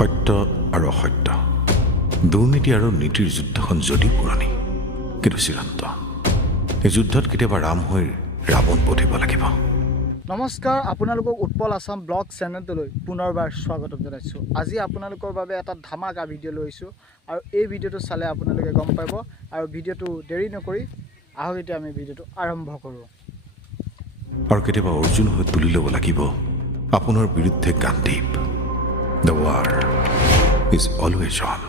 সত্য আৰু অসত্য, দুৰ্নীতি আৰু নীতিৰ যুদ্ধখন যদি পুৰণি কিন্তু চিৰন্ত। এই যুদ্ধত কেতিয়াবা ৰাম হৈ ৰাৱণ বধিব লাগিব। নমস্কাৰ, আপোনালোকক উৎপল আছাম ব্লগ চেনেলটোলৈ পুনৰবাৰ স্বাগতম জনাইছোঁ। আজি আপোনালোকৰ বাবে এটা ধামাকা ভিডিঅ' লৈছোঁ আৰু এই ভিডিঅ'টো চালে আপোনালোকে গম পাব। আৰু ভিডিঅ'টো দেৰি নকৰি আহক এতিয়া আমি ভিডিঅ'টো আৰম্ভ কৰোঁ। আৰু কেতিয়াবা অৰ্জুন হৈ তুলি ল'ব লাগিব আপোনাৰ বিৰুদ্ধে গান্ধীপ। The war is always on.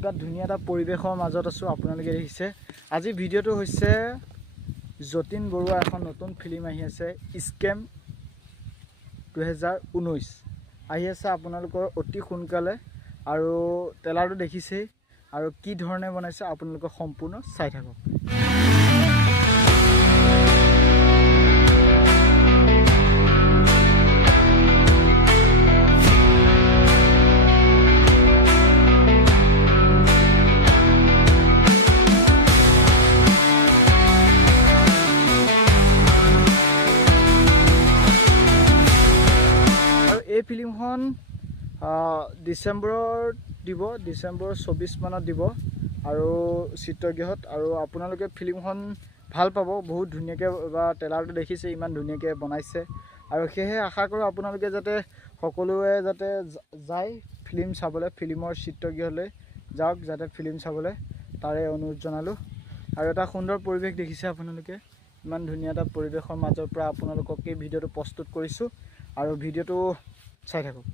বিৰাট ধুনীয়া এটা পৰিৱেশৰ মাজত আছোঁ, আপোনালোকে দেখিছে। আজি ভিডিঅ'টো হৈছে যতীন বৰুৱা এখন নতুন ফিল্ম আহি আছে, স্কেম 2019 আহি আছে আপোনালোকৰ অতি সোনকালে। আৰু ট্ৰেইলাৰটো দেখিছেই, আৰু কি ধৰণে বনাইছে আপোনালোকক সম্পূৰ্ণ চাই থাকক। এই ফিল্মখন ডিচেম্বৰত দিব, ডিচেম্বৰ 24 মানত দিব আৰু চিত্ৰগৃহত। আৰু আপোনালোকে ফিল্মখন ভাল পাব, বহুত ধুনীয়াকৈ বা ট্ৰেইলাৰটো দেখিছে ইমান ধুনীয়াকৈ বনাইছে। আৰু সেয়েহে আশা কৰোঁ আপোনালোকে যাতে সকলোৱে যাতে যায় ফিল্ম চাবলৈ, ফিল্মৰ চিত্ৰগৃহলৈ যাওক যাতে ফিল্ম চাবলৈ, তাৰে অনুৰোধ জনালোঁ। আৰু এটা সুন্দৰ পৰিৱেশ দেখিছে আপোনালোকে, ইমান ধুনীয়া এটা পৰিৱেশৰ মাজৰ পৰা আপোনালোকক এই ভিডিঅ'টো প্ৰস্তুত কৰিছোঁ। আৰু ভিডিঅ'টো চাই থাকক।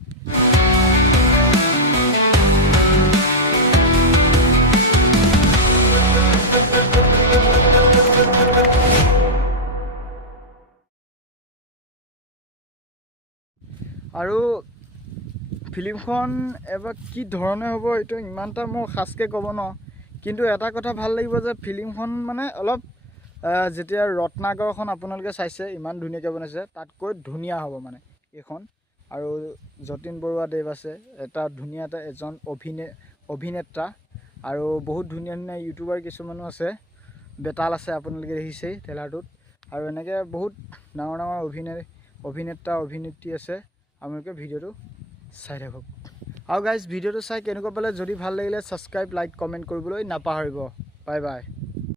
আৰু ফিল্মখন এবাৰ কি ধৰণে হ'ব এইটো ইমানটা মই খাচকৈ ক'ব নোৱাৰোঁ, কিন্তু এটা কথা ভাল লাগিব যে ফিল্মখন মানে অলপ যেতিয়া ৰত্নাকৰখন আপোনালোকে চাইছে ইমান ধুনীয়াকৈ বনাইছে, তাতকৈ ধুনীয়া হ'ব মানে এইখন। আৰু যতীন বৰুৱা দেৱ আছে, এটা ধুনীয়া এজন অভিনেতা, আৰু বহুত ধুনীয়া ধুনীয়া ইউটিউবাৰ কিছুমানো আছে, বেতাল আছে আপোনালোকে দেখিছেই ট্ৰেইলাৰটোত। আৰু এনেকৈ বহুত ডাঙৰ ডাঙৰ অভিনেতা অভিনেত্ৰী আছে, আপোনালোকে ভিডিঅ'টো চাই থাকক। আৰু গাইজ ভিডিঅ'টো চাই কেনেকুৱা পালে, যদি ভাল লাগিলে ছাবস্ক্ৰাইব, লাইক, কমেণ্ট কৰিবলৈ নাপাহৰিব। Bye bye.